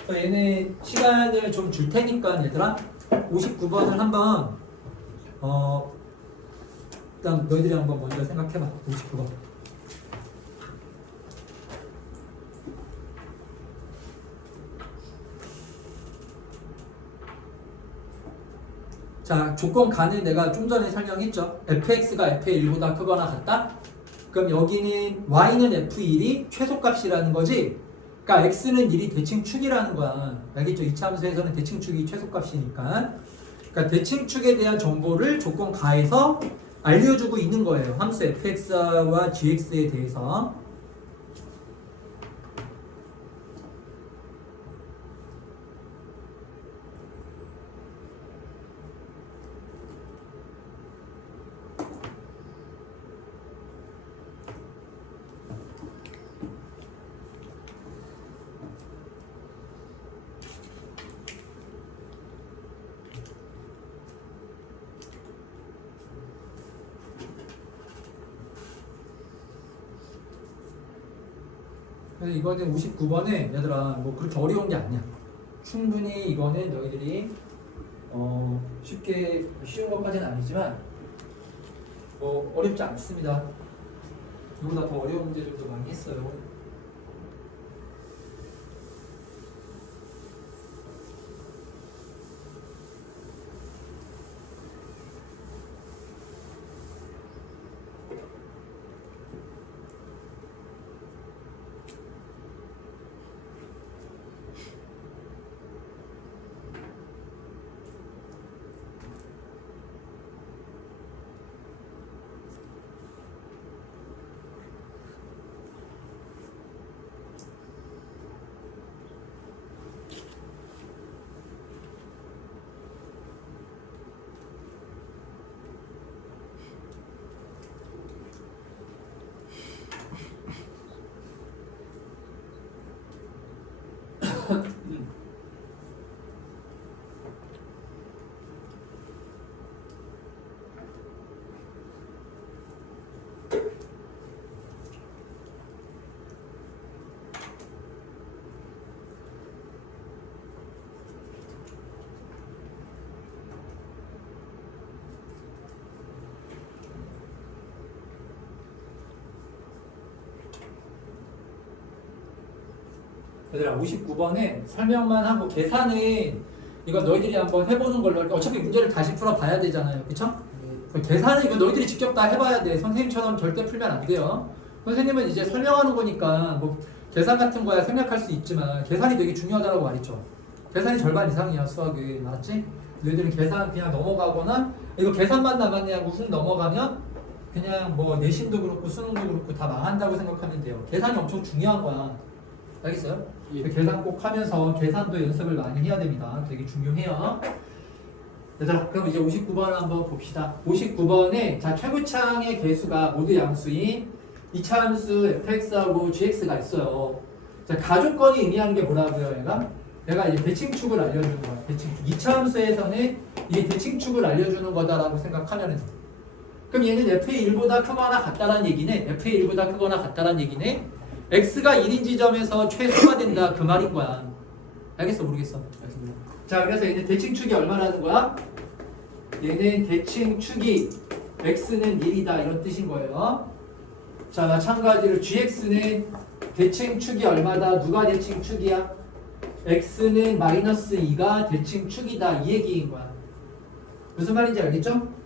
얘는 시간을 좀 줄 테니까 얘들아 59번을 한번 일단 너희들이 한번 먼저 생각해봐. 59번. 자, 조건 가는 내가 좀 전에 설명했죠. fx가 f의 1보다 크거나 같다? 그럼 여기는 y는 f1이 최소값이라는 거지. 그러니까 x는 1이 대칭축이라는 거야. 알겠죠? 이차 함수에서는 대칭축이 최소값이니까. 그러니까 대칭축에 대한 정보를 조건 가에서 알려주고 있는 거예요. 함수 fx와 gx에 대해서. 그래서 이거는 59번에 얘들아 뭐 그렇게 어려운 게 아니야. 충분히 이거는 너희들이 쉽게 쉬운 것까지는 아니지만 뭐 어렵지 않습니다. 이보다 더 어려운 문제들도 많이 했어요. 얘들아 59번에 설명만 하고 계산은 이거 너희들이 한번 해보는 걸로. 어차피 문제를 다시 풀어봐야 되잖아요, 그쵸? 계산은 이거 너희들이 직접 다 해봐야 돼. 선생님처럼 절대 풀면 안 돼요. 선생님은 이제 설명하는 거니까 뭐 계산 같은 거야 생략할 수 있지만 계산이 되게 중요하다고 말했죠. 계산이 절반 이상이야 수학은. 알았지? 너희들은 계산 그냥 넘어가거나 이거 계산만 남았네 하고 훅 넘어가면 그냥 뭐 내신도 그렇고 수능도 그렇고 다 망한다고 생각하면 돼요. 계산이 엄청 중요한 거야. 알겠어요? 계산 꼭 하면서 계산도 연습을 많이 해야 됩니다. 되게 중요해요. 얘들아, 그럼 이제 59번을 한번 봅시다. 59번에 자 최고창의 개수가 모두 양수인 이차함수 fx하고 gx가 있어요. 자 가족권이 의미하는 게 뭐라고요, 얘가 이제 대칭축을 알려주는 거야. 대칭축. 이차함수에서는 이게 대칭축을 알려주는 거다라고 생각하면 돼. 그럼 얘는 f의 1보다 크거나 같다라는 얘기네. f의 1보다 크거나 같다라는 얘기네. x가 1인 지점에서 최소가 된다 그 말인 거야. 알겠어, 모르겠어? 알겠습니다. 자, 그래서 얘는 대칭축이 얼마라는 거야? 얘는 대칭축이 x는 1이다 이런 뜻인 거예요. 자, 마찬가지로 gx는 대칭축이 얼마다? 누가 대칭축이야? x는 마이너스 2가 대칭축이다 이 얘기인 거야. 무슨 말인지 알겠죠?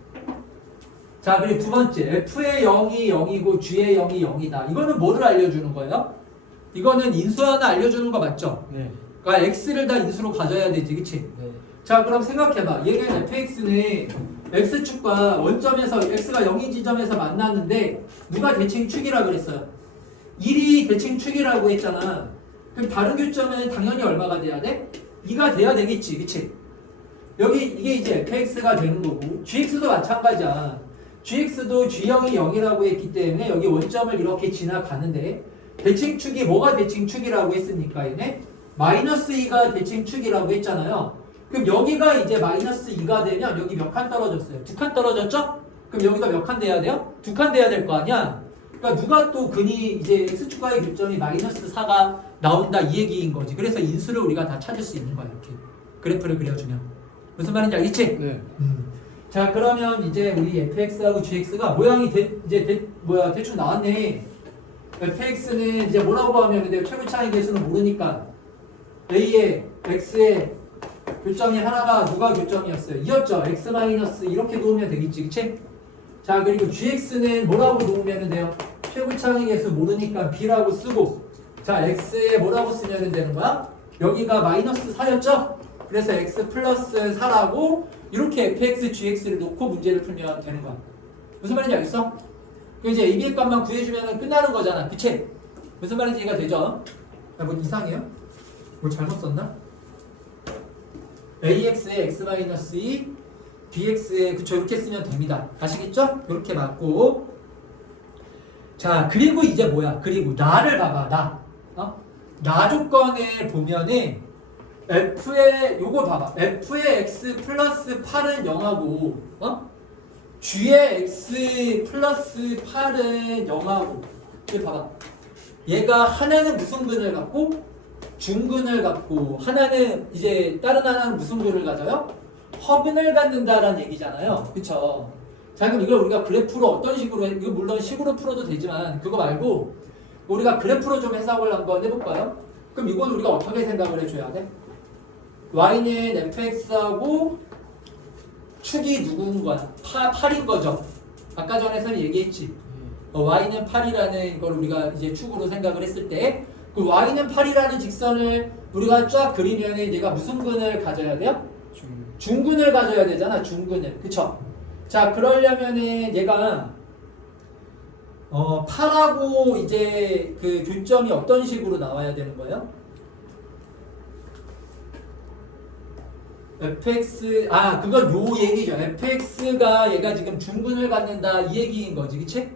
자, 그리고 두 번째 f의 0이 0이고 g의 0이 0이다. 이거는 뭐를 알려주는 거예요? 이거는 인수 하나 알려주는 거 맞죠? 네. 그러니까 x를 다 인수로 가져야 되지, 그치? 네. 자, 그럼 생각해봐. 얘는 fx는 x축과 원점에서 x가 0인 지점에서 만났는데 누가 대칭축이라 그랬어요? 1이 대칭축이라고 했잖아. 그럼 다른 교점은 당연히 얼마가 돼야 돼? 2가 돼야 되겠지, 그치? 여기 이게 이제 fx가 되는 거고 gx도 마찬가지야. gx도 g0이 0이라고 했기 때문에 여기 원점을 이렇게 지나가는데 대칭축이 뭐가 대칭축이라고 했으니까 얘네 마이너스 2가 대칭축이라고 했잖아요. 그럼 여기가 이제 마이너스 2가 되면 여기 몇 칸 떨어졌어요? 2칸 떨어졌죠? 그럼 여기가 몇 칸 돼야 돼요? 2칸 돼야 될 거 아니야? 그러니까 누가 또 근이 이제 x축과의 교점이 마이너스 4가 나온다 이 얘기인 거지. 그래서 인수를 우리가 다 찾을 수 있는 거야 이렇게 그래프를 그려주면. 무슨 말인지 알겠지? 네. 자, 그러면 이제 우리 fx하고 gx가 모양이 대충 나왔네. fx는 이제 뭐라고 하면 근데 최고차의 개수는 모르니까 a의 x의 교점이 하나가 누가 교점이었어요? 이었죠. x 마이너스 이렇게 놓으면 되겠지, 그치? 자, 그리고 gx는 뭐라고 놓으면 돼요? 최고차의 개수 모르니까 b라고 쓰고, 자, x에 뭐라고 쓰면 되는 거야? 여기가 마이너스 4였죠? 그래서 x 플러스 4라고 이렇게 fx, gx를 놓고 문제를 풀면 되는 거야. 무슨 말인지 알겠어? 그럼 이제 AB의 값만 구해주면 끝나는 거잖아, 그치? 무슨 말인지 이해가 되죠? 야, 뭐 이상해요? 뭐 잘못 썼나? AX에 x-2, BX에 그쵸 이렇게 쓰면 됩니다. 아시겠죠? 이렇게 맞고. 자, 그리고 이제 뭐야? 그리고 나를 봐봐, 나. 나 조건에 보면은 F의 요거 봐봐. F의 x 플러스 8은 0하고 G의 x 플러스 8은 0하고 이거 봐봐. 얘가 하나는 무슨 근을 갖고 중근을 갖고 하나는 이제 다른 하나는 무슨 근을 가져요? 허근을 갖는다라는 얘기잖아요. 그쵸? 자, 그럼 이걸 우리가 그래프로 어떤 식으로 이거 물론 식으로 풀어도 되지만 그거 말고 우리가 그래프로 좀 해석을 한번 해볼까요? 그럼 이건 우리가 어떻게 생각을 해줘야 돼? y는 fx하고 축이 누구인 거야? 8인 거죠. 아까 전에 선생님 얘기했지. y는 8이라는 걸 우리가 이제 축으로 생각을 했을 때 그 y는 8이라는 직선을 우리가 쫙 그리면 얘가 무슨 근을 가져야 돼요? 중근을 가져야 되잖아. 중근을. 그쵸? 자, 그러려면은 얘가 8하고 이제 그 교점이 어떤 식으로 나와야 되는 거예요? fx 그건 요 얘기죠. fx가 얘가 지금 중근을 갖는다 이 얘기인 거지, 그치?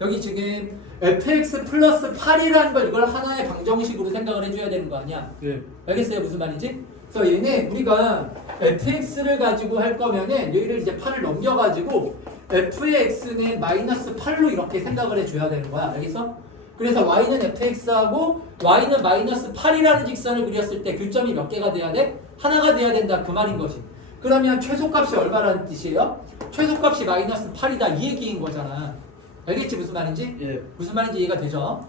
여기 지금 fx 플러스 8이라는 걸 이걸 하나의 방정식으로 생각을 해줘야 되는 거 아니야? 네. 알겠어요? 무슨 말인지? 그래서 얘네 우리가 fx를 가지고 할 거면은 여기를 이제 8을 넘겨가지고 f의 x는 마이너스 8로 이렇게 생각을 해줘야 되는 거야. 알겠어? 그래서 y는 fx하고 y는 마이너스 8이라는 직선을 그렸을 때 교점이 몇 개가 돼야 돼? 하나가 돼야 된다 그 말인 거지. 그러면 최소값이 얼마라는 뜻이에요? 최소값이 마이너스 8이다 이 얘기인 거잖아. 알겠지 무슨 말인지? 예. 무슨 말인지 이해가 되죠?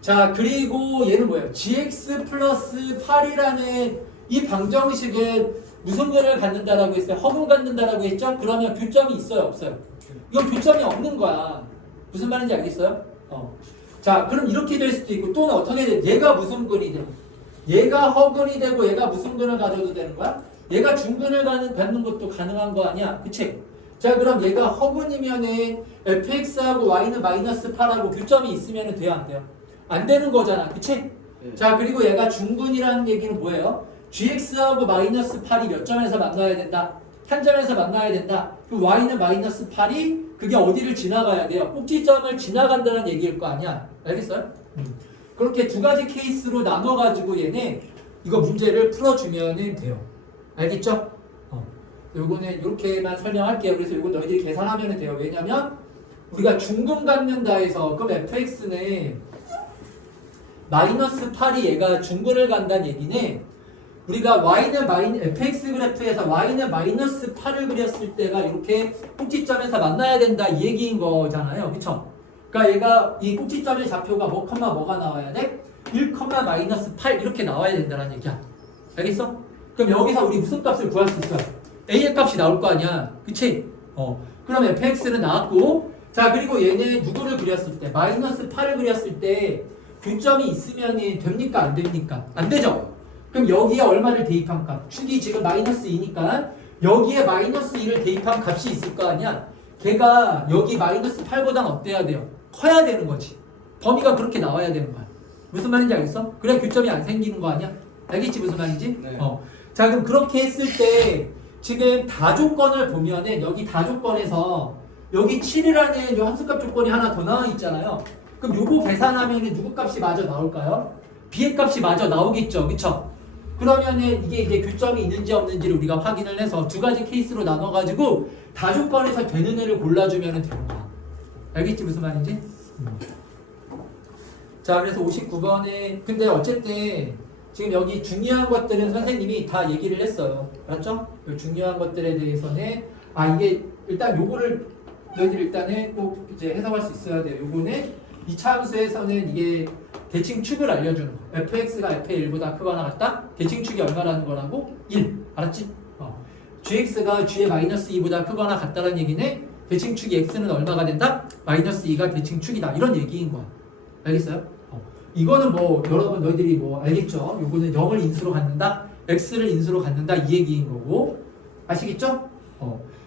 자 그리고 얘는 뭐예요? gx 플러스 8이라는 이 방정식은 무슨 근을 갖는다라고 했어요? 허근 갖는다라고 했죠? 그러면 교점이 있어요 없어요? 이건 교점이 없는 거야. 무슨 말인지 알겠어요? 자 그럼 이렇게 될 수도 있고 또는 어떻게 돼? 얘가 무슨 근이 돼? 얘가 허근이 되고 얘가 무슨 근을 가져도 되는 거야? 얘가 중근을 갖는 것도 가능한 거 아니야? 그치? 자 그럼 얘가 허근이면은 fx하고 y는 마이너스 8하고 교점이 있으면 돼요 안 돼요? 안 되는 거잖아 그치? 네. 자 그리고 얘가 중근이라는 얘기는 뭐예요? gx하고 마이너스 8이 몇 점에서 만나야 된다? 한 점에서 만나야 된다. 그 y는 마이너스 8이 그게 어디를 지나가야 돼요? 꼭지점을 지나간다는 얘기일 거 아니야? 알겠어요? 그렇게 두 가지 케이스로 나눠가지고 얘네 이거 문제를 풀어주면 돼요. 알겠죠? 요거는 이렇게만 설명할게요. 그래서 요거 너희들이 계산하면 돼요. 왜냐면 우리가 중근 갖는다 해서 그럼 fx는 마이너스 8이 얘가 중근을 간다는 얘기네. 우리가 y는 fx 그래프에서 y는 마이너스 8을 그렸을 때가 이렇게 꼭지점에서 만나야 된다 이 얘기인 거잖아요. 그쵸? 그러니까 얘가 이 꼭지점의 좌표가 뭐 컴마 뭐가 나와야 돼? 1, 마이너스 8 이렇게 나와야 된다는 얘기야. 알겠어? 그럼 여기서 우리 무슨 값을 구할 수 있어? a의 값이 나올 거 아니야. 그치? 그럼 fx는 나왔고 자 그리고 얘네 누구를 그렸을 때 마이너스 8을 그렸을 때 교점이 있으면 됩니까? 안 됩니까? 안 되죠? 그럼 여기에 얼마를 대입한 값? 축이 지금 마이너스 2니까 여기에 마이너스 2를 대입한 값이 있을 거 아니야? 걔가 여기 마이너스 8보다는 어때야 돼요? 커야 되는 거지. 범위가 그렇게 나와야 되는 거야. 무슨 말인지 알겠어? 그래야 교점이 안 생기는 거 아니야? 알겠지 무슨 말인지? 네. 자 그럼 그렇게 했을 때 지금 다조건을 보면은 여기 다조건에서 여기 7이라는 요 함수값 조건이 하나 더 나와 있잖아요. 그럼 요거 계산하면은 누구 값이 마저 나올까요? b의 값이 마저 나오겠죠. 그쵸? 그러면은 이게 이제 교점이 있는지 없는지를 우리가 확인을 해서 두 가지 케이스로 나눠가지고 다조건에서 되는 애를 골라주면 되는 거야. 알겠지 무슨 말인지? 자 그래서 59번에 근데 어쨌든 지금 여기 중요한 것들은 선생님이 다 얘기를 했어요. 맞죠? 중요한 것들에 대해서는 이게 일단 요거를 너희들 일단은 꼭 이제 해석할 수 있어야 돼요. 요거는 이 차함수에서는 이게 대칭축을 알려주는 거. fx가 f의 1보다 크거나 같다? 대칭축이 얼마라는 거라고? 1. 알았지? gx가 g의 마이너스 2보다 크거나 같다는 얘기는 대칭축이 x는 얼마가 된다? 마이너스 2가 대칭축이다. 이런 얘기인 거야. 알겠어요? 이거는 뭐 여러분 너희들이 뭐 알겠죠? 요거는 0을 인수로 갖는다? x를 인수로 갖는다? 이 얘기인 거고. 아시겠죠?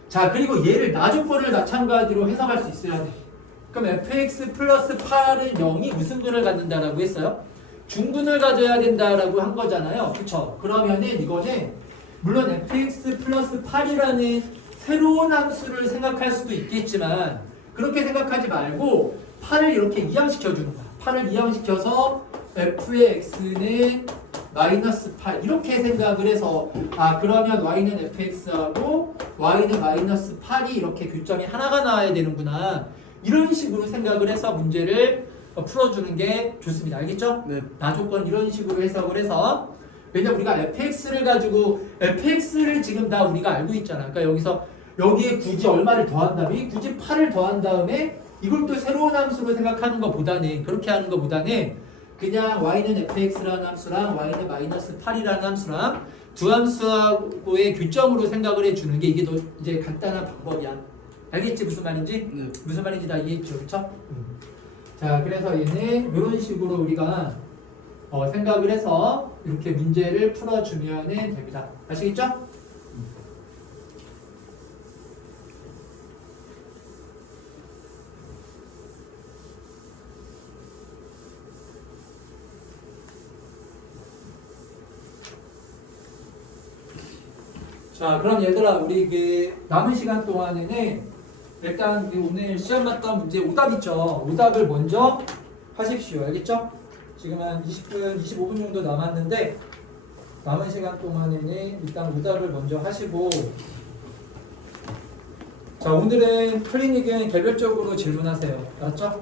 자 그리고 얘를 나조건을 마찬가지로 해석할 수 있어야 돼. 그럼 fx 플러스 8은 0이 무슨 근을 갖는다라고 했어요? 중근을 가져야 된다라고 한 거잖아요. 그쵸? 그러면은 이거는 물론 fx 플러스 8이라는 새로운 함수를 생각할 수도 있겠지만 그렇게 생각하지 말고 8을 이렇게 이항시켜 주는 거야. 8을 이항시켜서 f의 x는 마이너스 8 이렇게 생각을 해서 그러면 y는 fx하고 y는 마이너스 8이 이렇게 교점이 하나가 나와야 되는구나. 이런 식으로 생각을 해서 문제를 풀어주는 게 좋습니다. 알겠죠? 네. 나조건 이런 식으로 해석을 해서 왜냐면 우리가 fx를 가지고 fx를 지금 다 우리가 알고 있잖아. 그러니까 여기에 굳이 얼마를 더한 다음에 굳이 8을 더한 다음에 이걸 또 새로운 함수로 생각하는 것보다는 그렇게 하는 것보다는 그냥 y는 fx라는 함수랑 y는 마이너스 8이라는 함수랑 두 함수하고의 교점으로 생각을 해주는 게 이게 더 이제 간단한 방법이야. 알겠지 무슨 말인지? 네. 무슨 말인지 다 이해했죠, 그렇죠? 자, 그래서 얘는 이런 식으로 우리가 생각을 해서 이렇게 문제를 풀어주면 됩니다. 아시겠죠? 자, 그럼 얘들아, 우리 남은 시간 동안에는 일단 오늘 시험 봤던 문제 오답 있죠? 오답을 먼저 하십시오. 알겠죠? 지금 한 20분, 25분 정도 남았는데 남은 시간 동안에는 일단 오답을 먼저 하시고 자, 오늘은 틀린 의견 개별적으로 질문하세요. 알았죠?